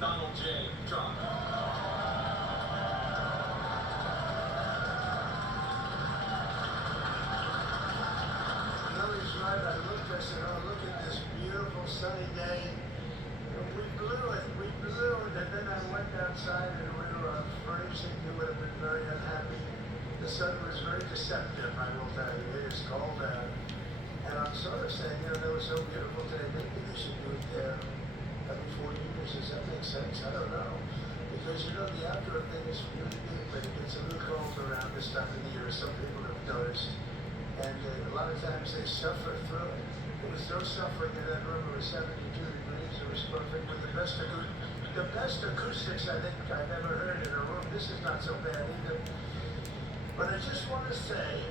Donald J. Trump. He's right. I looked, I said, oh, look at this beautiful sunny day. And we blew it, and then I went outside and we were freezing. You would have been very unhappy. The sun was very deceptive, I will tell you. It is cold out. And I'm sort of saying, you know, that was so beautiful today, maybe they should do it there every 4 years. Does that make sense? I don't know. Because, you know, the outdoor thing is really big, but it gets a little cold around this time of the year. Some people have noticed. And a lot of times they suffer through it. There was no suffering in that room. It was 72 degrees. It was perfect with the best acoustics I think I've ever heard in a room. This is not so bad either. But I just want to say,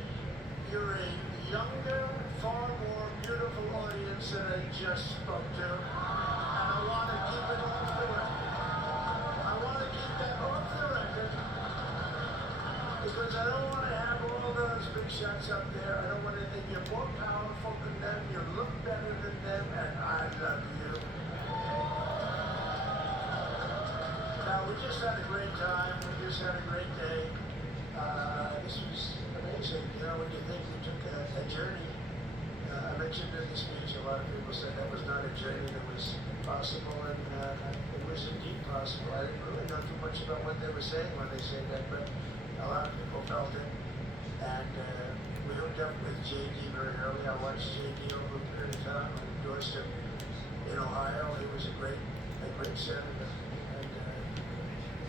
you're a younger, far more beautiful audience than I just spoke to. And I want to keep it off the record. I want to keep that off the record. Because I don't want to have all those big shots up there. I don't want to think you're more powerful than them, you look better than them, and I love you. Now, we just had a great time. We just had a great day. This was amazing. You know, when you think we took a journey, I mentioned in the speech, a lot of people said that was not a journey that was possible, and it was indeed possible. I didn't really know too much about what they were saying when they said that, but a lot of people felt it. And we hooked up with JD very early. I watched JD over a period of time. I endorsed him in Ohio. He was a great senator. And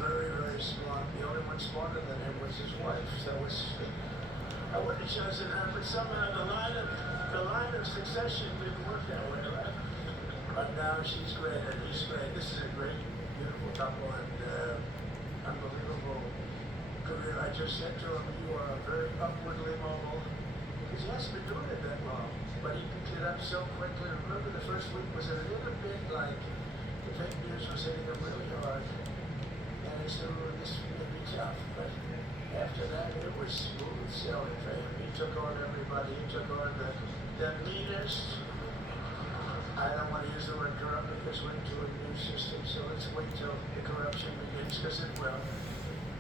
very, very smart. The only one smarter than him was his wife. So I wouldn't have chosen her, but somehow the line of succession didn't work that way, right? But now she's great and he's great. This is a great, beautiful couple and unbelievable career. I just said to him, you are very upwardly mobile. Because he hasn't been doing it that long. But he picked it up so quickly. Remember the first week was a little bit like the fake news was hitting him really hard. And he said, oh, this may be tough. But after that, it was smooth sailing for him. He took on everybody. He took on the meanest. I don't want to use the word corrupt because we're into a new system. So let's wait till the corruption begins because it will.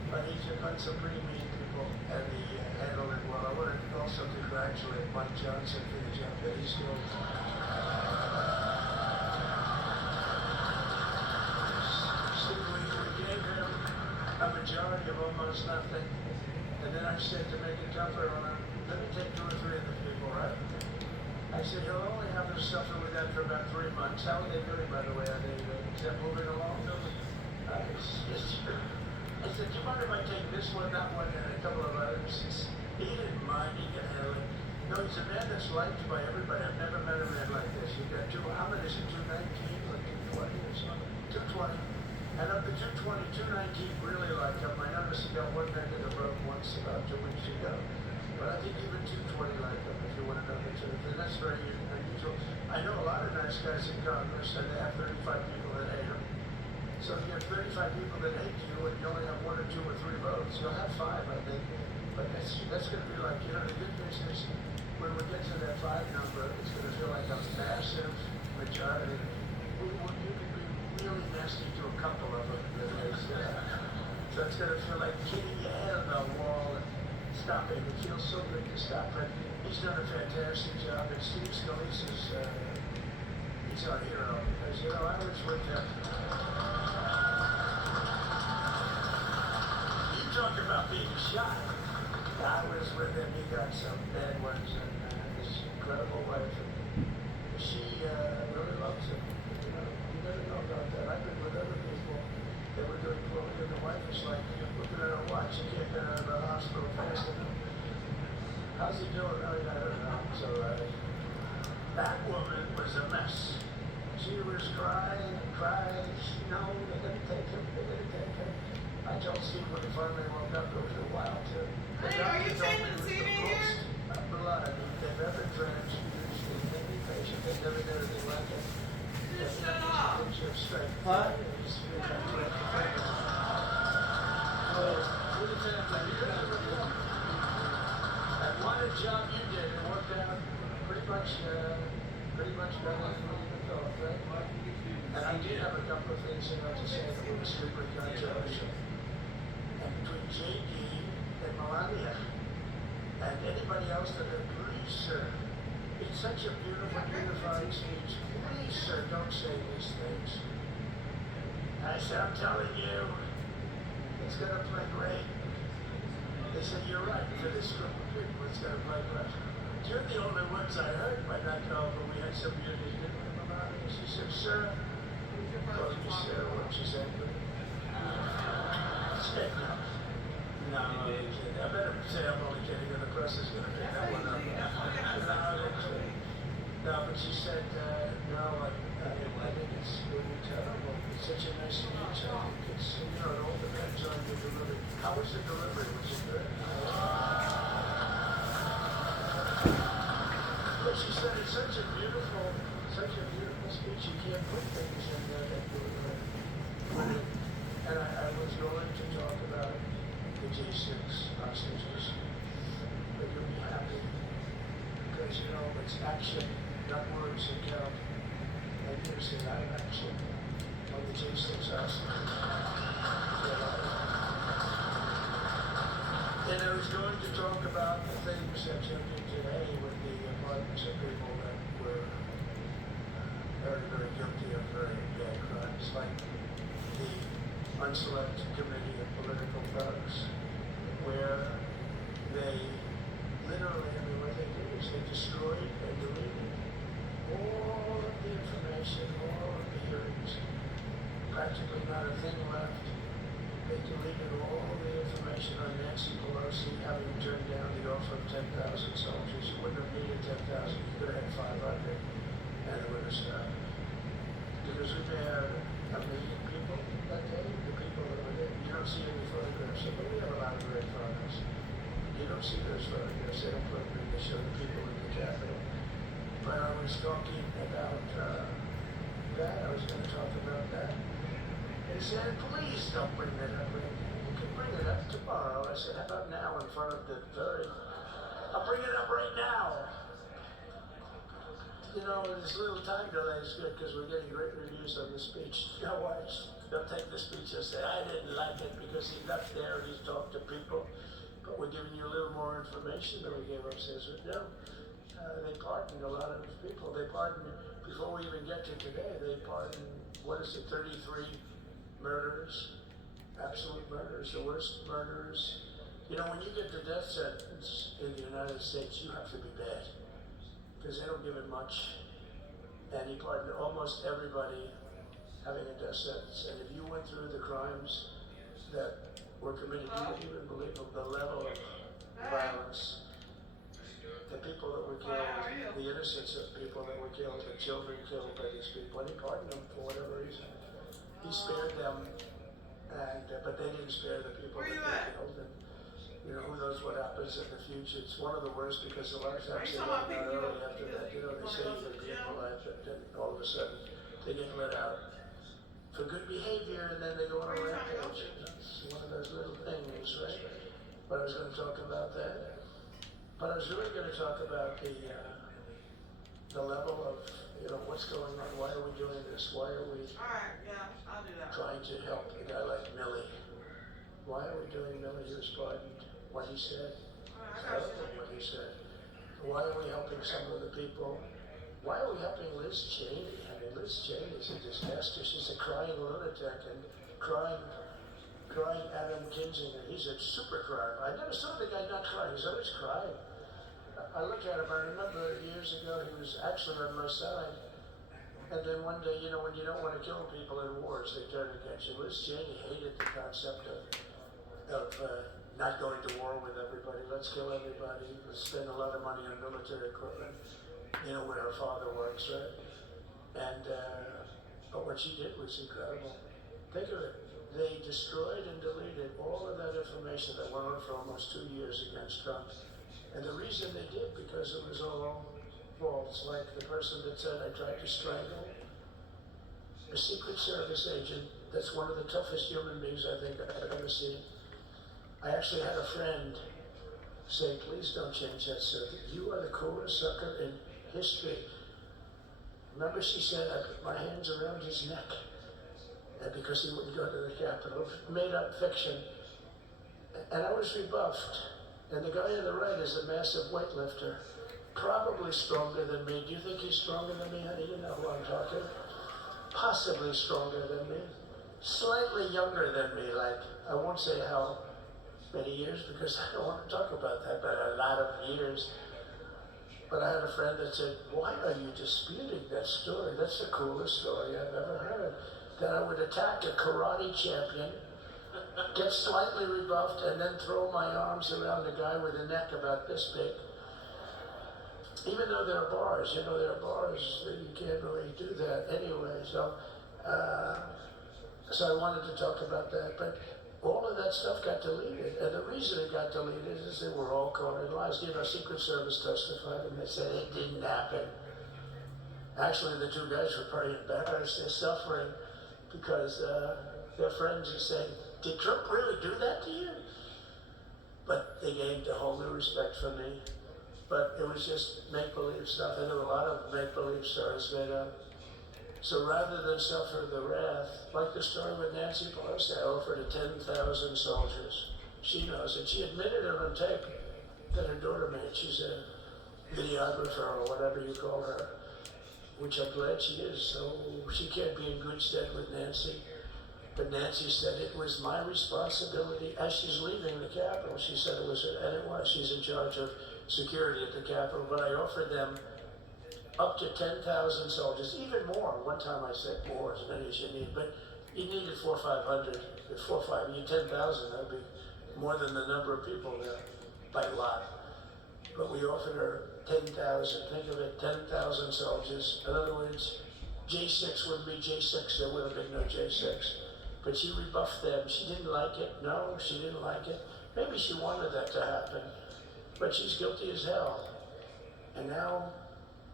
But he took on some pretty mean people, and he handled it well. I want to also congratulate Mike Johnson for the job that he's doing. We gave him a majority of almost nothing, and then I said to make it tougher on him, let me take 2 or 3 of the people, right? I said, he'll only have to suffer with that for about 3 months. How are they doing, by the way? Are they moving along? I said, do you mind if I take this one, that one, and a couple of others? He didn't mind, he can handle it. No, he's a man that's liked by everybody. I've never met a man like this. You've got how many is it, 219 or 220 or something? 220. And of the 220, 219 really like him. I noticed he got one man in the road once about 2 weeks ago. But I think even 220 like him, if you want to know the truth. And that's very unusual. I know a lot of nice guys in Congress, and they have 35 people that hate him. So if you have 35 people that hate you and you only have 1 or 2 or 3 votes, you'll have 5, I think. But that's going to be like, you know, the good news is when we get to that 5 number, it's going to feel like a massive majority. You can be really nasty to a couple of them. So it's going to feel like hitting your head on the wall and stopping. It feels so good to stop. But he's done a fantastic job. And Steve Scalise's, he's our hero. Because, you know, I was with him. Talk about being shot. I was with him. He got some bad ones, and his incredible wife. And she really loves him. You know, you never know about that. I've been with other people that were doing clothing, and the wife is like, you're looking at her watch. You can't get out of the hospital fast enough. How's he doing? I don't know. So that woman was a mess. She was crying. No, they're going to take him. I told Steve when he finally woke up, it was a while too. Hey, are you taping the TV here? Blood they've ever transfused in any patient. They've never done anything like it. Just shut up. Picture of strength. What? And what a job you did. It worked out pretty much better than off, right? And I did have a couple of things to say that were super controversial. And between JD and Melania and anybody else that agrees, sir, it's such a beautiful, unifying speech. Please, sir, don't say these things. I said, I'm telling you, it's going to play great. They said, you're right, for this group of people, it's going to play great. You're the only ones I heard by that girl, but we had some beauty in Melania. She said, sir, well, you said what she said, but said no. No, I better say I'm only kidding, and the press is going to pick that one up. No, but she said, no, I think it's really terrible. It's such a nice speech. I think it's, it all depends on the delivery. How was the delivery? Was it good? But she said it's such a beautiful speech. You can't put things in there that were and I was going to talk about the J6 hostages, but you'll be happy because it's action, not words that count. And here's the live action on the J6 hostages. And I was going to talk about the things that you did today with the apartments of people that were very, very guilty of very bad crimes, like the Unselected Committee of Political Thugs, where they literally, what they did is they destroyed and deleted all of the information, all of the hearings, practically not a thing left. They deleted all the information on Nancy Pelosi having turned down the offer of 10,000 soldiers. You wouldn't have needed 10,000, you could have had 500, and it would have stopped. Because we may have 1 million people that day, the people that were there. You don't see any photographs, but we have a lot of great photos. You don't see those photographs, they don't put them in, they show the people in the Capitol. But I was talking about that, I was going to talk about that. They said, please don't bring that up right now. You can bring it up tomorrow. I said, how about now in front of the I'll bring it up right now. This little time delay is good because we're getting great reviews on the speech. They'll take the speech and say, I didn't like it because he left there and he's talked to people. But we're giving you a little more information than we gave upstairs. No, they pardoned a lot of people. They pardoned, before we even get to today, they pardoned, 33 murderers, absolute murderers, the worst murderers. When you get the death sentence in the United States, you have to be bad, because they don't give it much. And he pardoned almost everybody having a death sentence. And if you went through the crimes that were committed, you wouldn't even believe the level of violence, the people that were killed, the innocence of people that were killed, the children killed by these people. And he pardoned them for whatever reason. He spared them, but they didn't spare the people that they killed. And who knows what happens in the future. It's one of the worst because a lot of times they get out early after that. They say you're being polite, but then all of a sudden they get let out for good behavior, and then they go on a rampage. It's one of those little things, right? But I was going to talk about that. But I was really going to talk about the level of what's going on. Why are we doing this? Why are we I'll do that. trying to help a guy like Millie? Why are we doing Millie? He was pardoned. What he said. What he said. Why are we helping some of the people? Why are we helping Liz Cheney? I mean, Liz Cheney is a disaster. She's a crying lunatic and crying Adam Kinzinger. He's a super crier. I never saw the guy not crying. He's always crying. I look at him, I remember years ago he was actually on my side. And then one day, when you don't want to kill people in wars, they turn against you. Liz Cheney hated the concept of not going to war with everybody. Let's kill everybody. Let's spend a lot of money on military equipment. Where her father works, right? And, but what she did was incredible. Think of it. They destroyed and deleted all of that information that went on for almost 2 years against Trump. And the reason they did, because it was all false. Like the person that said, I tried to strangle a Secret Service agent. That's one of the toughest human beings I think I've ever seen. I actually had a friend say, please don't change that circuit. You are the coolest sucker in history. Remember, she said, I put my hands around his neck because he wouldn't go to the Capitol. Made up fiction. And I was rebuffed. And the guy on the right is a massive weightlifter, probably stronger than me. Do you think he's stronger than me, honey? You know who I'm talking. Possibly stronger than me. Slightly younger than me, like, I won't say how many years because I don't want to talk about that, but a lot of years. But I had a friend that said, why are you disputing that story? That's the coolest story I've ever heard. That I would attack a karate champion, get slightly rebuffed, and then throw my arms around a guy with a neck about this big. Even though there are bars, you know, there are bars that you can't really do that anyway. So I wanted to talk about that. But all of that stuff got deleted. And the reason it got deleted is they were all caught in lies. You know, Secret Service testified and they said it didn't happen. Actually, the two guys were pretty embarrassed. They're suffering because their friends are saying, did Trump really do that to you? But they gained a whole new respect for me. But it was just make-believe stuff. And there were a lot of make-believe stories made up. So rather than suffer the wrath, like the story with Nancy Pelosi, I offered her 10,000 soldiers. She knows it. She admitted it on tape that her daughter made. She's a videographer or whatever you call her, which I'm glad she is. So she can't be in good stead with Nancy. But Nancy said it was my responsibility as she's leaving the Capitol. She said it was, and it was. She's in charge of security at the Capitol. But I offered them up to 10,000 soldiers, even more. One time I said more, as many as you need, but you needed 400 or 500. If 4 or 5, you need 10,000, that would be more than the number of people there by a lot. But we offered her 10,000. Think of it, 10,000 soldiers. In other words, J6 wouldn't be J6. There would have been no J6. But she rebuffed them. She didn't like it. No, she didn't like it. Maybe she wanted that to happen, but she's guilty as hell. And now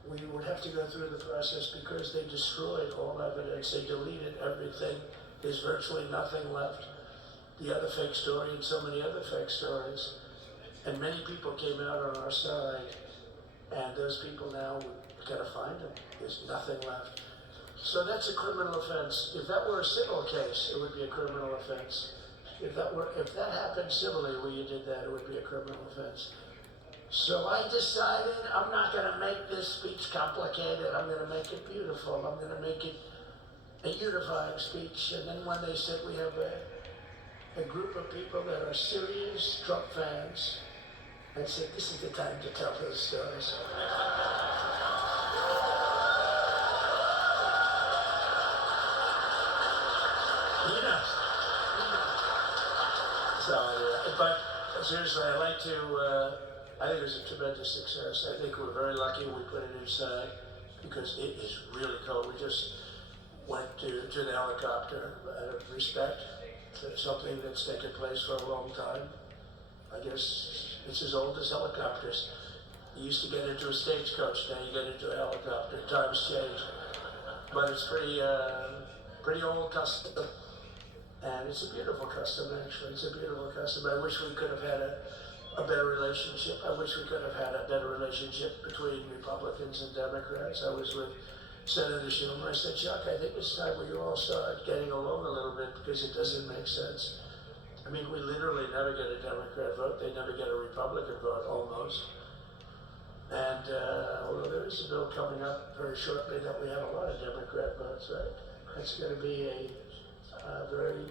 we would have to go through the process because they destroyed all evidence. They deleted everything. There's virtually nothing left. The other fake story and so many other fake stories. And many people came out on our side. And those people now, we've got to find them. There's nothing left. So that's a criminal offense. If that were a civil case, it would be a criminal offense. If that happened civilly where you did that, it would be a criminal offense. So I decided I'm not going to make this speech complicated. I'm going to make it beautiful. I'm going to make it a unifying speech. And then when they said we have a group of people that are serious Trump fans, I said, this is the time to tell those stories. But seriously, I like to, I think it was a tremendous success. I think we're very lucky we put it inside because it is really cold. We just went to the helicopter out of respect to something that's taken place for a long time. I guess it's as old as helicopters. You used to get into a stagecoach, now you get into a helicopter. Times change. But it's pretty old custom. And it's a beautiful custom, actually. It's a beautiful custom. I wish we could have had a better relationship. I wish we could have had a better relationship between Republicans and Democrats. I was with Senator Schumer. I said, Chuck, I think it's time we all start getting along a little bit because it doesn't make sense. I mean, we literally never get a Democrat vote. They never get a Republican vote, almost. And although there is a bill coming up very shortly that we have a lot of Democrat votes, right? It's going to be a very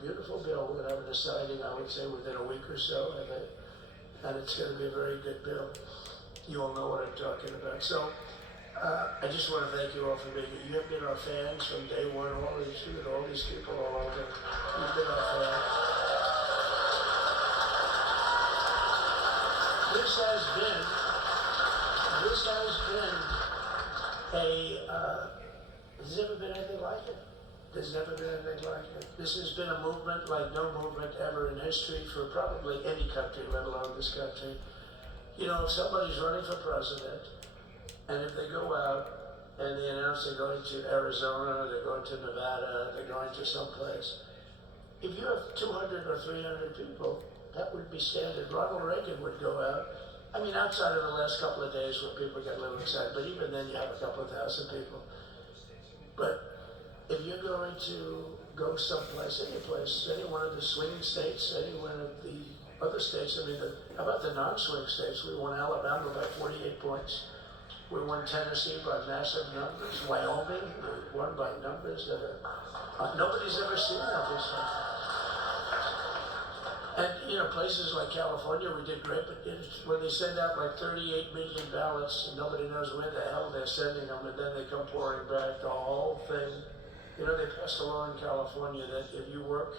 beautiful bill that I'm deciding, I would say, within a week or so, and it's going to be a very good bill. You all know what I'm talking about. So I just want to thank you all for being here. You have been our fans from day one, all these people all over. You've been our fans. This has been there's never been anything like it. There's never been anything like it. This has been a movement like no movement ever in history for probably any country, let alone this country. You know, if somebody's running for president, and if they go out and they announce they're going to Arizona, they're going to Nevada, they're going to someplace, if you have 200 or 300 people, that would be standard. Ronald Reagan would go out I mean, outside of the last couple of days where people get a little excited, but even then you have a couple of thousand people. But if you're going to go someplace, any place, any one of the swing states, any one of the other states, I mean, how about the non-swing states? We won Alabama by 48 points. We won Tennessee by massive numbers. Wyoming, we won by numbers that are, nobody's ever seen that before. And, you know, places like California, we did great, but when they send out like 38 million ballots, and nobody knows where the hell they're sending them, and then they come pouring back, the whole thing. You know, they passed a law in California that if you work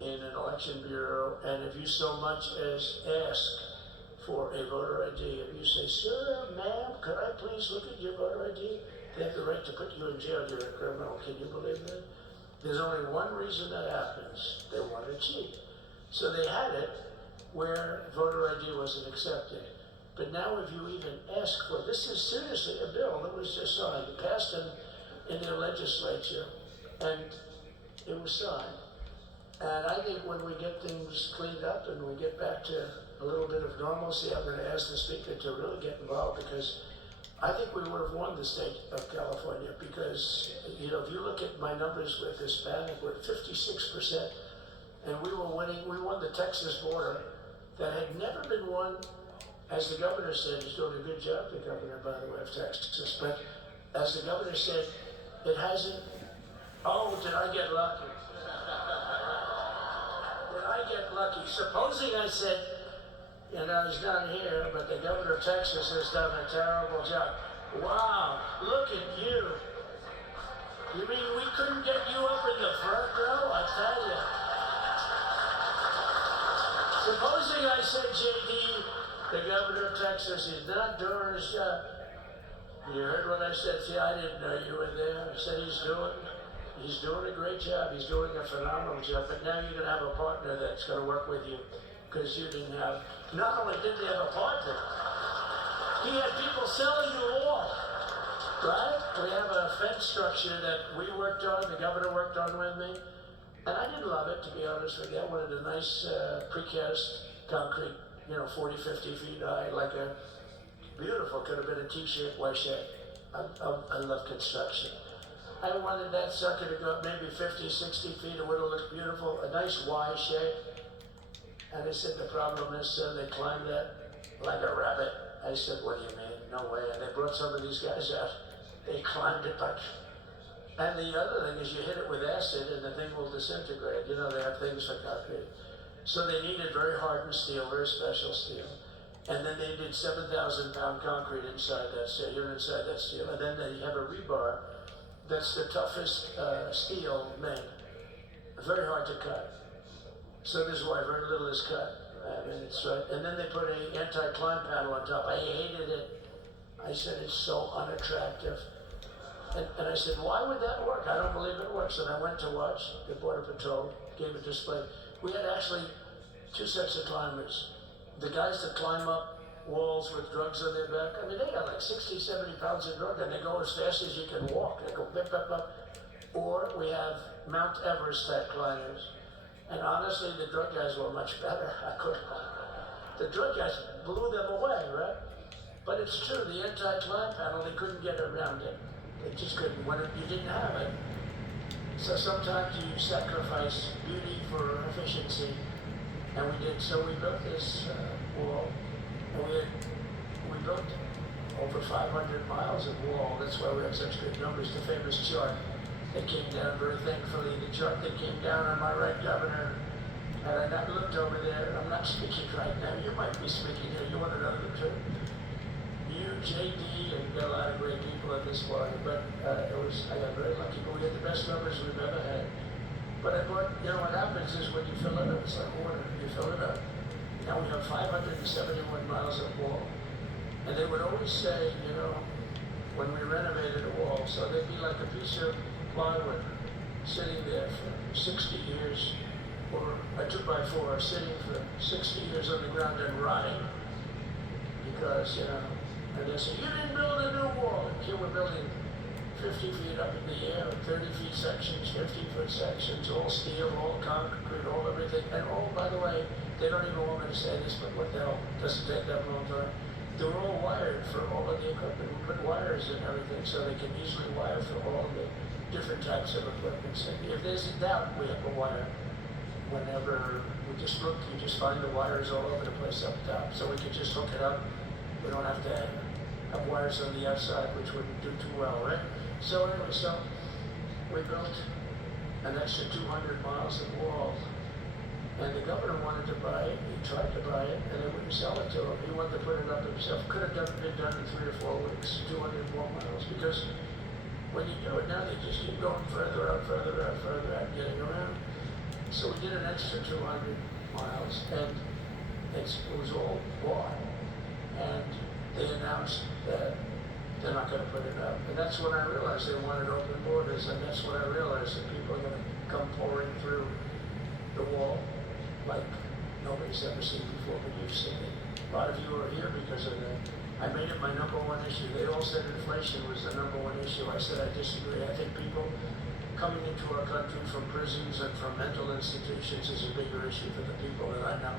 in an election bureau, and if you so much as ask for a voter ID, if you say, sir, ma'am, could I please look at your voter ID? They have the right to put you in jail, you're a criminal. Can you believe that? There's only one reason that happens. They want to cheat. So they had it where voter ID wasn't accepted. But now if you even ask for, this is seriously a bill that was just signed, passed in their legislature, and it was signed. And I think when we get things cleaned up and we get back to a little bit of normalcy, I'm going to ask the speaker to really get involved, because I think we would have won the state of California, because, you know, if you look at my numbers with Hispanic, we're at 56%. And we were winning, we won the Texas border that had never been won, as the governor said. He's doing a good job, the governor, by the way, of Texas. But as the governor said, it hasn't, oh, did I get lucky? Did I get lucky? Supposing I said, you know, he's not here, but the governor of Texas has done a terrible job. Wow, look at you. You mean we couldn't get you up in the front row? I tell you. Supposing I said, JD, the governor of Texas, is not doing his job. You heard what I said? See, I didn't know you were there. I said he's doing a great job. He's doing a phenomenal job. But now you're going to have a partner that's going to work with you, because you didn't have, not only did they have a partner, he had people selling the wall, right? We have a fence structure that we worked on, the governor worked on with me. And I didn't love it, to be honest with you. I wanted a nice precast concrete, you know, 40, 50 feet high, like a beautiful, could have been a t-shirt, white shirt. I love construction. I wanted that sucker to go up maybe 50, 60 feet. It would have looked beautiful, a nice Y shape. And they said, the problem is, they climbed that like a rabbit. I said, what do you mean? No way. And they brought some of these guys out. They climbed it like, and the other thing is you hit it with acid and the thing will disintegrate. You know, they have things for concrete. So they needed very hardened steel, very special steel. And then they did 7,000 pound concrete inside that steel. You're inside that steel. And then they have a rebar that's the toughest steel made. Very hard to cut. So this is why very little is cut. I mean, it's right. And then they put an anti-climb panel on top. I hated it. I said, it's so unattractive. And I said, why would that work? I don't believe it works. And I went to watch the Border Patrol, gave a display. We had actually two sets of climbers. The guys that climb up walls with drugs on their back, I mean, they got like 60, 70 pounds of drug, and they go as fast as you can walk. They go bip, bip, bip. Or we have Mount Everest type climbers. And honestly, the drug guys were much better. The drug guys blew them away, right? But it's true, the anti-climb panel, they couldn't get around it. They just couldn't, when you didn't have it. So sometimes you sacrifice beauty for efficiency. And we did, so we built this wall. And we built over 500 miles of wall. That's why we have such good numbers. The famous chart that came down, very thankfully, the chart that came down on my right, Governor. Had I not looked over there, I'm not speaking right now. You might be speaking here. You want to know the truth? You, JD, and we got a lot of great people at this party, but I got very lucky. But we had the best numbers we've ever had. But I thought, you know, what happens is when you fill it up, it's like water. You fill it up. Now we have 571 miles of wall. And they would always say, you know, when we renovated a wall, so they'd be like a piece of plywood sitting there for 60 years, or a 2x4 sitting for 60 years on the ground and rotting. Because, you know, and they say, you didn't build a new wall. And here we're building 50 feet up in the air, 30 feet sections, 50-foot sections, all steel, all concrete, all everything. And all, by the way, they don't even want me to say this, but what the hell, doesn't take that long time. They were all wired for all of the equipment. We put wires in everything so they can easily wire for all of the different types of equipment. So if there's a doubt, we have a wire. Whenever we just look, you just find the wires all over the place up top. So we can just hook it up. We don't have to have wires on the outside, which wouldn't do too well, right? So anyway, so we built an extra 200 miles of wall. And the governor wanted to buy it, he tried to buy it, and they wouldn't sell it to him. He wanted to put it up himself. Could have been done in 3 or 4 weeks, 200 more miles, because when you do it now, they just keep going further out, getting around. So we did an extra 200 miles, and it was all bought. And they announced that they're not going to put it up. And that's when I realized they wanted open borders, and that's when I realized that people are going to come pouring through the wall like nobody's ever seen before, but you've seen it. A lot of you are here because of that. I made it my number one issue. They all said inflation was the number one issue. I said I disagree. I think people coming into our country from prisons and from mental institutions is a bigger issue for the people that I know.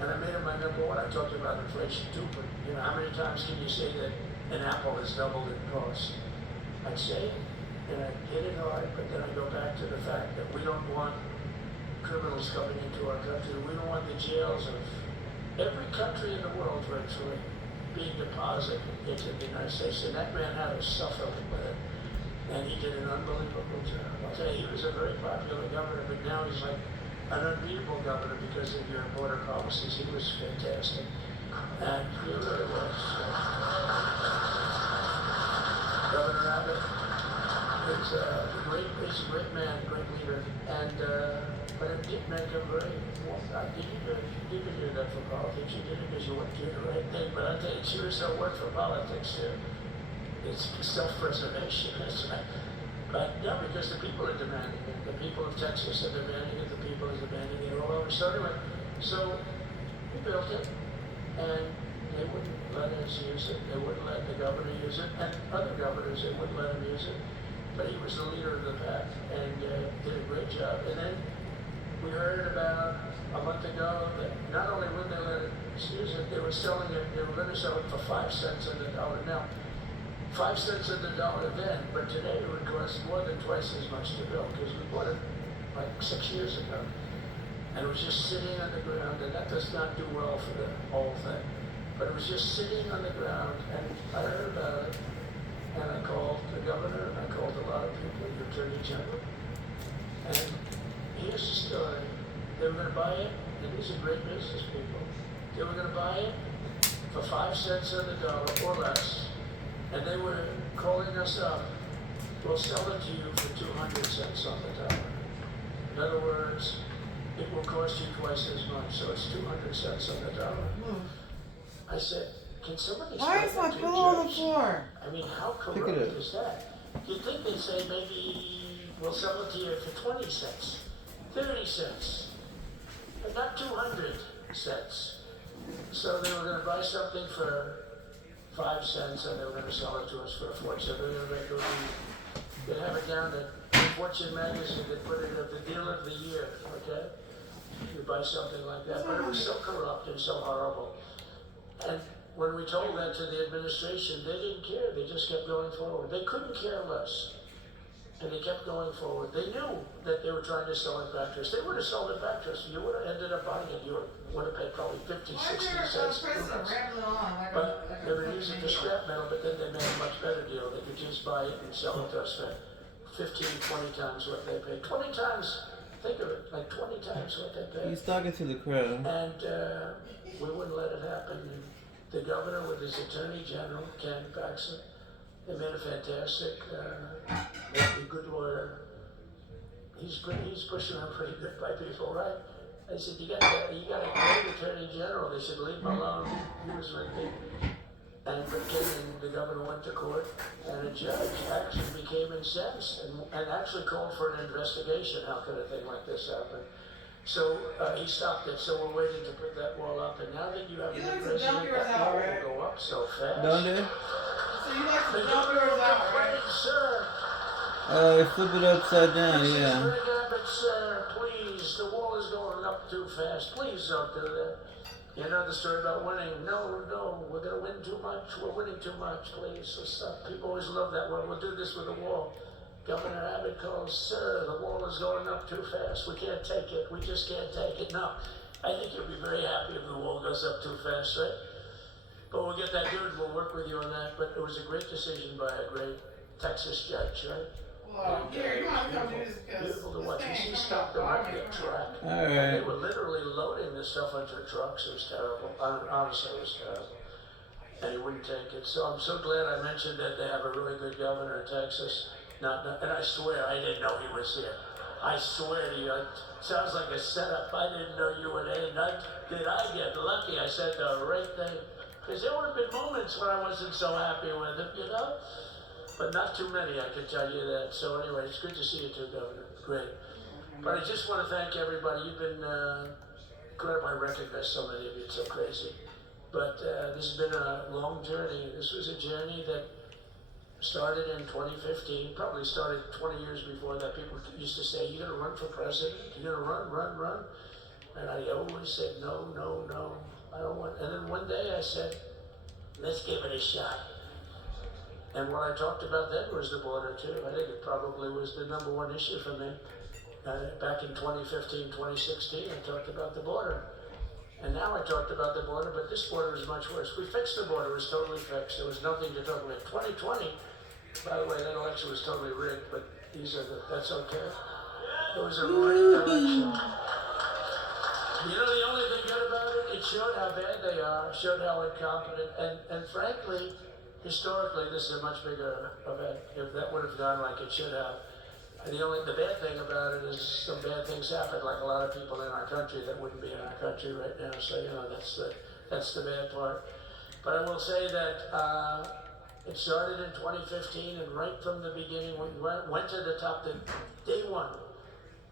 And I made it my number one. I talked about inflation too, but you know, how many times can you say that an apple has doubled in cost? I'd say it, and I hit it hard, but then I go back to the fact that we don't want criminals coming into our country. We don't want the jails of every country in the world virtually being deposited into the United States. And that man had to suffer with it. And he did an unbelievable job. I'll tell you, he was a very popular governor, but now he's like an unbeatable governor because of your border policies. He was fantastic. And he really was. Governor Abbott is he's a great man, great leader. And but it did make him very, you can do that for politics. You did it because you want to do the right thing. But I tell you, it sure as hell work for politics too. It's self-preservation, that's right. But no, because the people are demanding it. The people of Texas are demanding it. The people are demanding it all over. So anyway, so we built it, and they wouldn't let us use it. They wouldn't let the governor use it, and other governors, they wouldn't let him use it. But he was the leader of the pack and did a great job. And then we heard about a month ago that not only wouldn't they let it use it, they were selling it, they were going to sell it for 5 cents on the dollar. Now, 5 cents on the dollar then, but today it would cost more than twice as much to build because we bought it like 6 years ago. And it was just sitting on the ground, and that does not do well for the whole thing. But it was just sitting on the ground, and I heard about it, and I called the governor, and I called a lot of people, the attorney general, and here's the story. They were going to buy it, and these are great business people. They were going to buy it for 5 cents on the dollar or less, and they were calling us up. We'll sell it to you for 200 cents on the dollar. In other words, it will cost you twice as much, so it's 200 cents on the dollar. I said, can somebody Why is my pillow on the floor? I mean, how corrupt is that? You'd think they'd say maybe we'll sell it to you for 20 cents, 30 cents, but not 200 cents. So they were going to buy something for 5 cents and they were going to sell it to us for a fortune. They were going to make it, they'd have it down at Fortune magazine, they'd put it at the deal of the year, okay? You buy something like that, but it was so corrupt and so horrible. And when we told that to the administration, they didn't care. They just kept going forward. They couldn't care less. And they kept going forward. They knew that they were trying to sell it back to us. They would have sold it back to us. You would have ended up buying it. You would have paid probably 50, 60 cents. But they were using the scrap metal, but then they made a much better deal. They could just buy it and sell it to us for 15, 20 times what they paid. 20 times, think of it, like 20 times what they paid. He's talking to the crowd. And we wouldn't let it happen. And the governor with his attorney general, Ken Paxson, they made a fantastic, a good lawyer. He's pushing on pretty good by people, right? I said, you got a great attorney general. They said, leave him alone. He was wicked. And Ken and the governor went to court, and a judge actually became incensed and actually called for an investigation. How could a thing like this happen? So he stopped it. So we're waiting to put that wall up. And now that you have a new president, that wall will go up so fast. Don't they? So you like to The jump governor yours out, right? complains, sir. Flip it upside down, Mrs. yeah. Greg Abbott, sir, please, the wall is going up too fast. Please don't do that. You know the story about winning? No, we're going to win too much. We're winning too much, please. So stop. People always love that one. We'll do this with the wall. Governor Abbott calls, sir, the wall is going up too fast. We can't take it. We just can't take it. No, I think you'll be very happy if the wall goes up too fast, right? But we'll get that dude. We'll work with you on that. But it was a great decision by a great Texas judge, right? Well, here, you want to come do this because Beautiful to watch. He stopped them on the track. All And they right. were literally loading this stuff onto trucks. It was terrible. Honestly, it was terrible. And he wouldn't take it. So I'm so glad I mentioned that they have a really good governor in Texas. And I swear, I didn't know he was here. I swear to you, it sounds like a setup. I didn't know you were there. Did I get lucky? I said the right thing. Because there would have been moments when I wasn't so happy with it, you know? But not too many, I can tell you that. So anyway, it's good to see you too, Governor. Great. But I just want to thank everybody. You've been incredible. I recognize so many of you. It's so crazy. But this has been a long journey. This was a journey that started in 2015. Probably started 20 years before that. People used to say, "You're going to run for president? You're going to run." And I always said, no. I don't want. And then one day I said, let's give it a shot. And what I talked about then was the border too. I think it probably was the number one issue for me. Back in 2015, 2016, I talked about the border. And now I talked about the border, but this border is much worse. We fixed the border, it was totally fixed. There was nothing to talk about. 2020, by the way, that election was totally rigged, but that's okay. It was a rigged election. You know the only thing good about it? It showed how bad they are, showed how incompetent, and frankly, historically, this is a much bigger event. If that would have gone like it should have. And the bad thing about it is some bad things happened, like a lot of people in our country that wouldn't be in our country right now. So, you know, that's the bad part. But I will say that it started in 2015, and right from the beginning, we went to the top. Day one,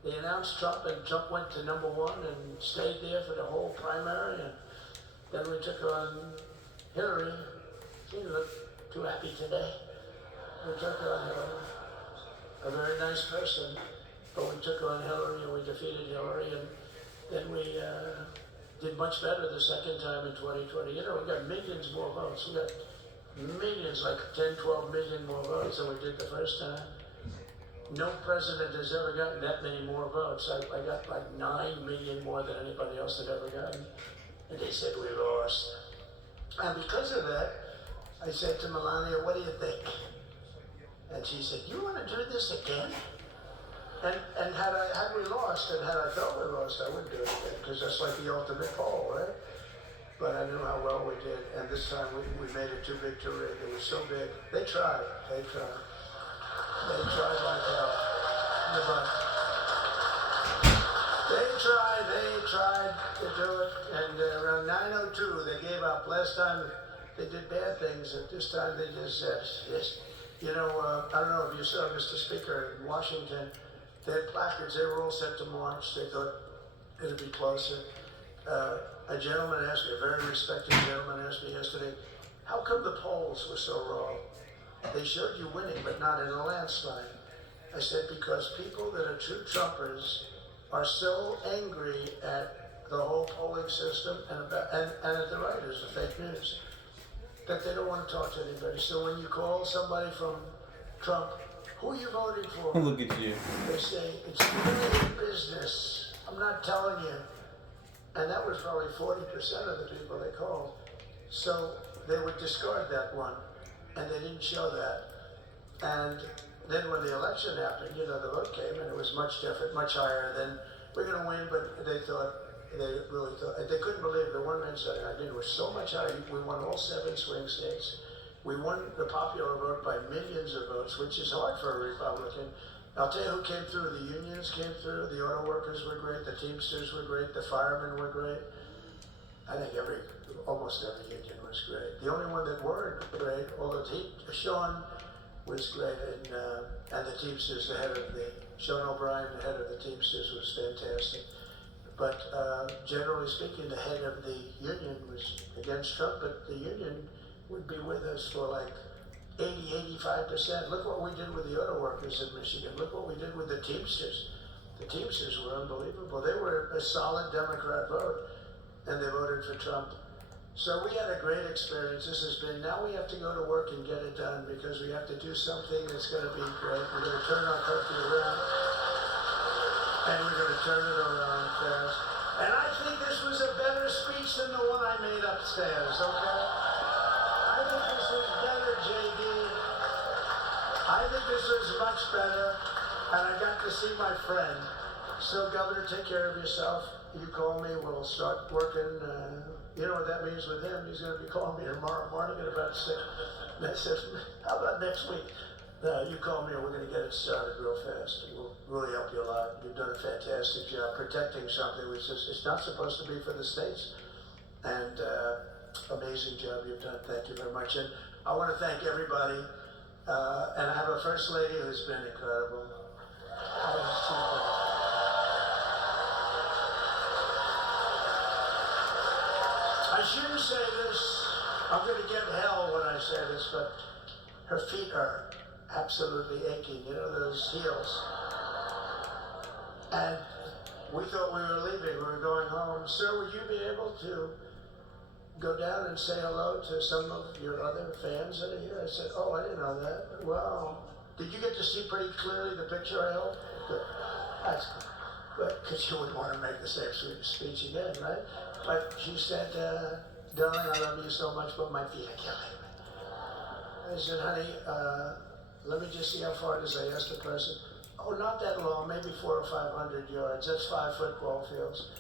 they announced Trump, and Trump went to number one and stayed there for the whole primary. And then we took on Hillary. She didn't look too happy today. We took on Hillary. A very nice person, but we took on Hillary and we defeated Hillary, and then we did much better the second time in 2020. You know, we got millions more votes. We got millions, like 10, 12 million more votes than we did the first time. No president has ever gotten that many more votes. I got like 9 million more than anybody else had ever gotten. And they said we lost. And because of that, I said to Melania, what do you think? And she said, you want to do this again? And had we lost, and had I felt we lost, I wouldn't do it again, because that's like the ultimate poll, right? But I knew how well we did, and this time we made it too big to rig. It was so big. They tried. They tried like hell. They tried to do it, and around 9:02 they gave up. Last time they did bad things, and this time they just said, yes. You know, I don't know if you saw Mr. Speaker in Washington, they had placards, they were all set to march, they thought it'd be closer. A gentleman asked me, a very respected gentleman asked me yesterday, how come the polls were so wrong? They showed you winning, but not in a landslide. I said, because people that are true Trumpers are so angry at the whole polling system and at the writers, the fake news, that they don't want to talk to anybody. So when you call somebody from Trump, who are you voting for? Look at you. They say, it's really business. I'm not telling you. And that was probably 40% of the people they called. So they would discard that one, and they didn't show that. And then when the election happened, you know, the vote came, and it was much different, much higher than, we're going to win, but they really thought, they couldn't believe the one man said I did was so much higher. We won all 7 swing states. We won the popular vote by millions of votes, which is hard for a Republican. I'll tell you who came through. The unions came through. The auto workers were great. The Teamsters were great. The firemen were great. I think almost every union was great. The only one that weren't great, although Sean was great, and the Teamsters, Sean O'Brien, the head of the Teamsters, was fantastic. But generally speaking, the head of the union was against Trump, but the union would be with us for like 85%. Look what we did with the auto workers in Michigan. Look what we did with the Teamsters. The Teamsters were unbelievable. They were a solid Democrat vote, and they voted for Trump. So we had a great experience. This has been, now we have to go to work and get it done because we have to do something that's going to be great. We're going to turn our country around, and we're going to turn it around fast. And I think this was a better speech than the one I made upstairs, okay? I think this was better, JD. I think this was much better, and I got to see my friend. So, Governor, take care of yourself. You call me, we'll start working. You know what that means with him? He's going to be calling me tomorrow morning at about 6. And I said, how about next week? You call me and we're going to get it started real fast. We'll really help you a lot. You've done a fantastic job protecting something which is it's not supposed to be for the states. And amazing job you've done. Thank you very much. And I want to thank everybody. And I have a First Lady who's been incredible. I shouldn't say this. I'm going to get hell when I say this, but her feet are absolutely aching. You know, those heels. And we thought we were leaving. We were going home. Sir, would you be able to go down and say hello to some of your other fans that are here? I said, oh, I didn't know that. Wow. Did you get to see pretty clearly the picture I held? Good. That's good. But because you wouldn't want to make the same speech again, right? But she said, darling, I love you so much, but my feet are killing me. I said, honey, let me just see how far it is. I asked the person. Oh, not that long, maybe 400 or 500 yards. That's 5 football fields.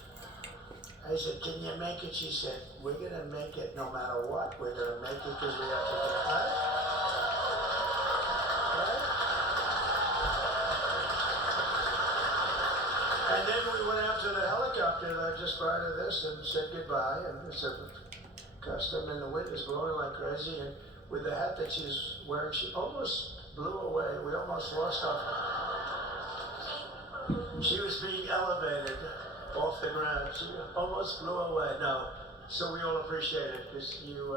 I said, can you make it? She said, we're going to make it no matter what. We're going to make it because we have to get it, right? And then we went out to the helicopter just prior to this and said goodbye. And it's a custom, and the wind is blowing like crazy. And with the hat that she's wearing, she almost blew away. We almost lost her. She was being elevated off the ground. She almost blew away. No. So we all appreciate it because you've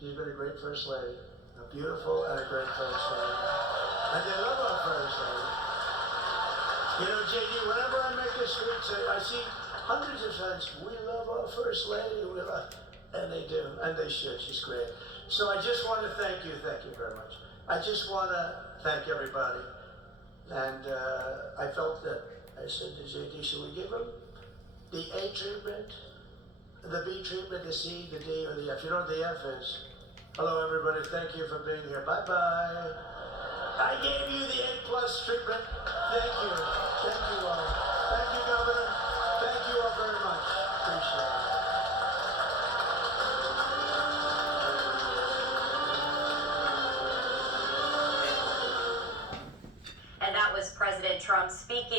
been a great First Lady. A beautiful and a great First Lady. And they love our First Lady. You know, JD, whenever I make a speech, I see hundreds of times, we love our First Lady, we love, and they do, and they should, she's great. So I just want to thank you very much. I just want to thank everybody. And I felt that, I said to JD, should we give him the A treatment, the B treatment, the C, the D, or the F? You know what the F is? Hello everybody, thank you for being here, bye-bye. I gave you the A+ treatment. Thank you. Thank you all. Thank you, Governor. Thank you all very much. Appreciate it. And that was President Trump speaking.